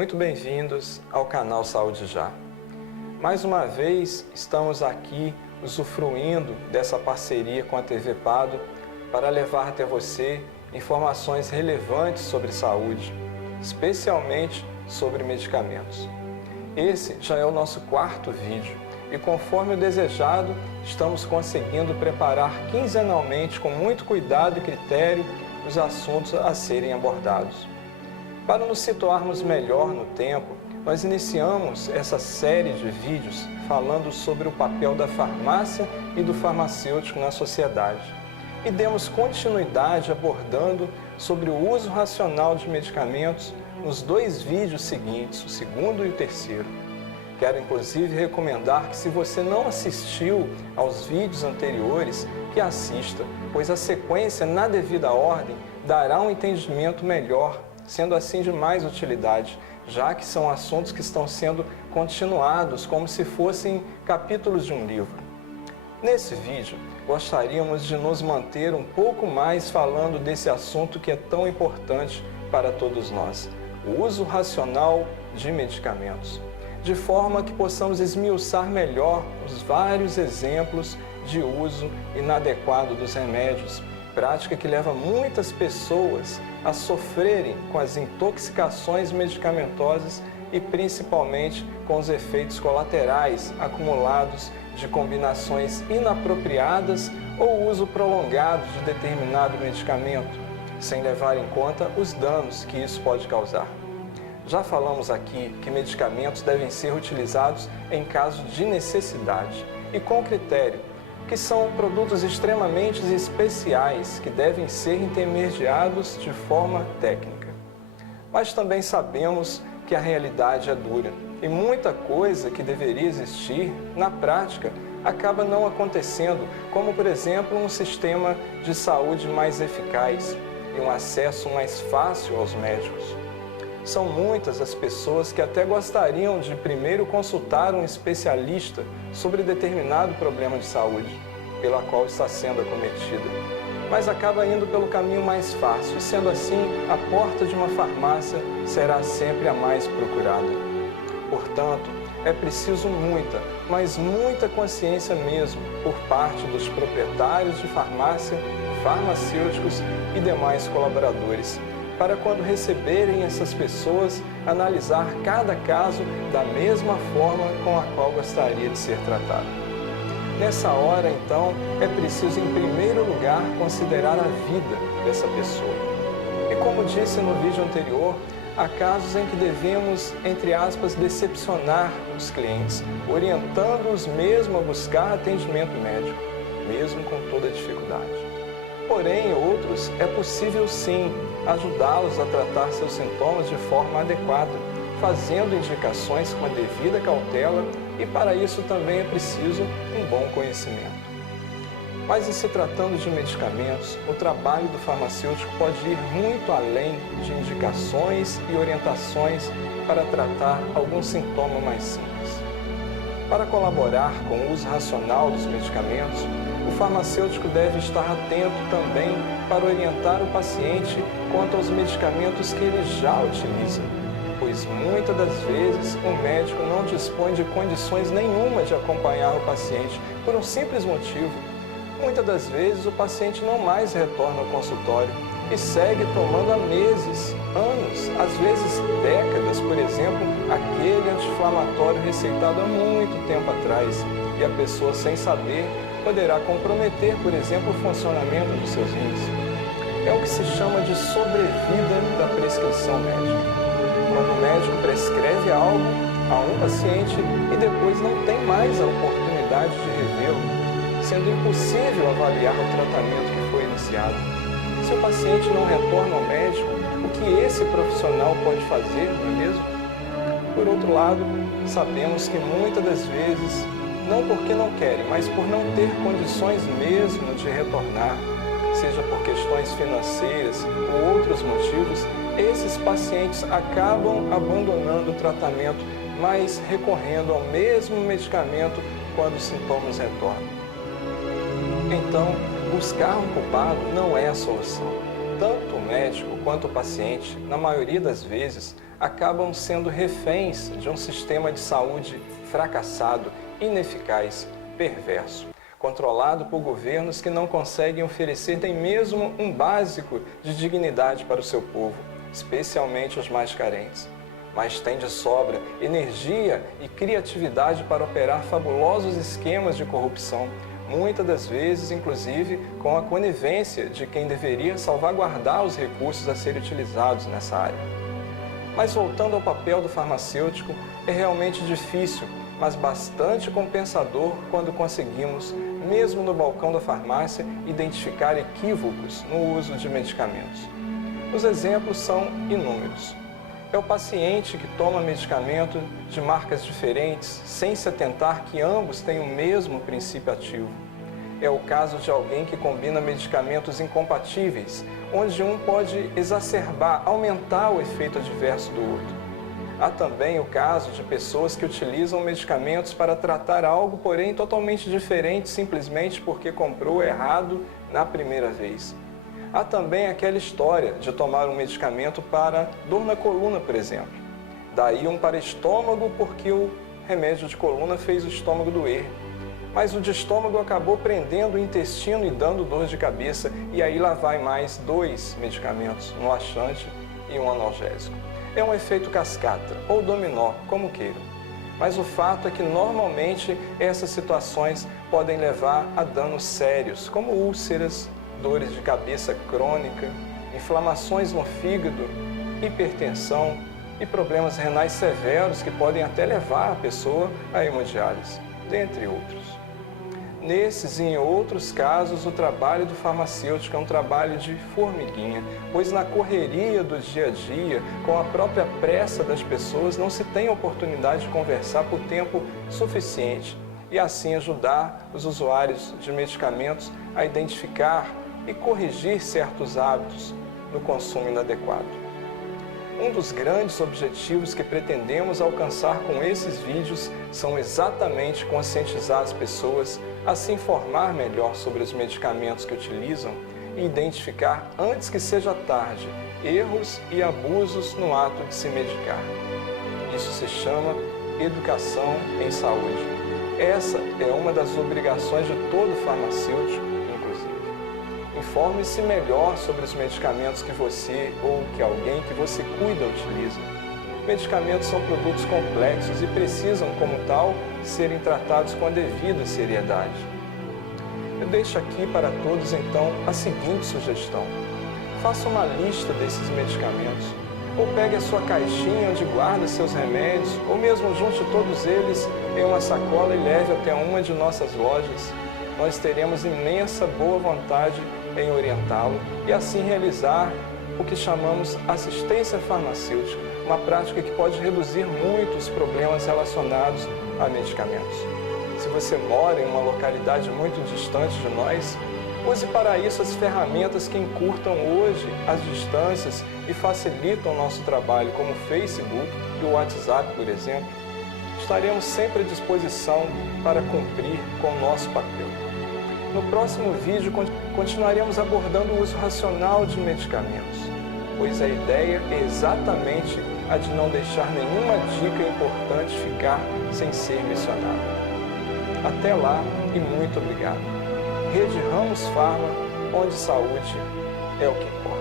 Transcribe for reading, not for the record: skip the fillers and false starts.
Muito bem-vindos ao canal Saúde Já. Mais uma vez estamos aqui usufruindo dessa parceria com a TV Pado para levar até você informações relevantes sobre saúde, especialmente sobre medicamentos. Esse já é o nosso quarto vídeo e, conforme o desejado, estamos conseguindo preparar quinzenalmente com muito cuidado e critério os assuntos a serem abordados. Para nos situarmos melhor no tempo, nós iniciamos essa série de vídeos falando sobre o papel da farmácia e do farmacêutico na sociedade. E demos continuidade abordando sobre o uso racional de medicamentos nos dois vídeos seguintes, o segundo e o terceiro. Quero inclusive recomendar que, se você não assistiu aos vídeos anteriores, que assista, pois a sequência na devida ordem dará um entendimento melhor, sendo assim de mais utilidade, já que são assuntos que estão sendo continuados como se fossem capítulos de um livro. Nesse vídeo, gostaríamos de nos manter um pouco mais falando desse assunto que é tão importante para todos nós, o uso racional de medicamentos, de forma que possamos esmiuçar melhor os vários exemplos de uso inadequado dos remédios, prática que leva muitas pessoas a sofrerem com as intoxicações medicamentosas e principalmente com os efeitos colaterais acumulados de combinações inapropriadas ou uso prolongado de determinado medicamento, sem levar em conta os danos que isso pode causar. Já falamos aqui que medicamentos devem ser utilizados em caso de necessidade e com critério, que são produtos extremamente especiais que devem ser intermediados de forma técnica. Mas também sabemos que a realidade é dura e muita coisa que deveria existir, na prática, acaba não acontecendo, como, por exemplo, um sistema de saúde mais eficaz e um acesso mais fácil aos médicos. São muitas as pessoas que até gostariam de primeiro consultar um especialista sobre determinado problema de saúde, pela qual está sendo acometida, mas acaba indo pelo caminho mais fácil, e sendo assim, a porta de uma farmácia será sempre a mais procurada. Portanto, é preciso muita, mas muita consciência mesmo por parte dos proprietários de farmácia, farmacêuticos e demais colaboradores, para quando receberem essas pessoas, analisar cada caso da mesma forma com a qual gostaria de ser tratado. Nessa hora, então, é preciso, em primeiro lugar, considerar a vida dessa pessoa. E como disse no vídeo anterior, há casos em que devemos, entre aspas, decepcionar os clientes, orientando-os mesmo a buscar atendimento médico, mesmo com toda a dificuldade. Porém, em outros, é possível sim ajudá-los a tratar seus sintomas de forma adequada, fazendo indicações com a devida cautela, e para isso também é preciso um bom conhecimento. Mas em se tratando de medicamentos, o trabalho do farmacêutico pode ir muito além de indicações e orientações para tratar algum sintoma mais simples. Para colaborar com o uso racional dos medicamentos, o farmacêutico deve estar atento também para orientar o paciente quanto aos medicamentos que ele já utiliza, pois muitas das vezes o médico não dispõe de condições nenhuma de acompanhar o paciente por um simples motivo. Muitas das vezes o paciente não mais retorna ao consultório e segue tomando há meses, anos, às vezes décadas, por exemplo, aquele anti-inflamatório receitado há muito tempo atrás, e a pessoa, sem saber, poderá comprometer, por exemplo, o funcionamento dos seus rins. É o que se chama de sobrevida da prescrição médica. Quando o médico prescreve algo a um paciente e depois não tem mais a oportunidade de revê-lo, sendo impossível avaliar o tratamento que foi iniciado. Se o paciente não retorna ao médico, o que esse profissional pode fazer, não é mesmo? Por outro lado, sabemos que muitas das vezes, não porque não querem, mas por não ter condições mesmo de retornar, seja por questões financeiras ou outros motivos, esses pacientes acabam abandonando o tratamento, mas recorrendo ao mesmo medicamento quando os sintomas retornam. Então, buscar um culpado não é a solução. Tanto o médico quanto o paciente, na maioria das vezes, acabam sendo reféns de um sistema de saúde fracassado, ineficaz, perverso, controlado por governos que não conseguem oferecer nem mesmo um básico de dignidade para o seu povo, especialmente os mais carentes. Mas tem de sobra energia e criatividade para operar fabulosos esquemas de corrupção, muitas das vezes, inclusive, com a conivência de quem deveria salvaguardar os recursos a serem utilizados nessa área. Mas voltando ao papel do farmacêutico, é realmente difícil, mas bastante compensador quando conseguimos, mesmo no balcão da farmácia, identificar equívocos no uso de medicamentos. Os exemplos são inúmeros. É o paciente que toma medicamento de marcas diferentes, sem se atentar que ambos têm o mesmo princípio ativo. É o caso de alguém que combina medicamentos incompatíveis, onde um pode exacerbar, aumentar o efeito adverso do outro. Há também o caso de pessoas que utilizam medicamentos para tratar algo, porém totalmente diferente, simplesmente porque comprou errado na primeira vez. Há também aquela história de tomar um medicamento para dor na coluna, por exemplo. Daí um para estômago porque o remédio de coluna fez o estômago doer. Mas o de estômago acabou prendendo o intestino e dando dor de cabeça. E aí lá vai mais 2 medicamentos, um laxante e um analgésico. É um efeito cascata ou dominó, como queiram. Mas o fato é que normalmente essas situações podem levar a danos sérios, como úlceras, dores de cabeça crônica, inflamações no fígado, hipertensão e problemas renais severos que podem até levar a pessoa à hemodiálise, dentre outros. Nesses e em outros casos, o trabalho do farmacêutico é um trabalho de formiguinha, pois na correria do dia a dia, com a própria pressa das pessoas, não se tem oportunidade de conversar por tempo suficiente e assim ajudar os usuários de medicamentos a identificar e corrigir certos hábitos no consumo inadequado. Um dos grandes objetivos que pretendemos alcançar com esses vídeos são exatamente conscientizar as pessoas a se informar melhor sobre os medicamentos que utilizam e identificar, antes que seja tarde, erros e abusos no ato de se medicar. Isso se chama educação em saúde. Essa é uma das obrigações de todo farmacêutico. Informe-se melhor sobre os medicamentos que você ou que alguém que você cuida utiliza. Medicamentos são produtos complexos e precisam, como tal, serem tratados com a devida seriedade. Eu deixo aqui para todos, então, a seguinte sugestão. Faça uma lista desses medicamentos, ou pegue a sua caixinha onde guarda seus remédios, ou mesmo junte todos eles em uma sacola e leve até uma de nossas lojas. Nós teremos imensa boa vontade em orientá-lo e assim realizar o que chamamos assistência farmacêutica, uma prática que pode reduzir muito os problemas relacionados a medicamentos. Se você mora em uma localidade muito distante de nós, use para isso as ferramentas que encurtam hoje as distâncias e facilitam o nosso trabalho, como o Facebook e o WhatsApp, por exemplo. Estaremos sempre à disposição para cumprir com o nosso papel. No próximo vídeo, continuaremos abordando o uso racional de medicamentos, pois a ideia é exatamente a de não deixar nenhuma dica importante ficar sem ser mencionada. Até lá e muito obrigado. Rede Ramos Pharma, onde saúde é o que importa.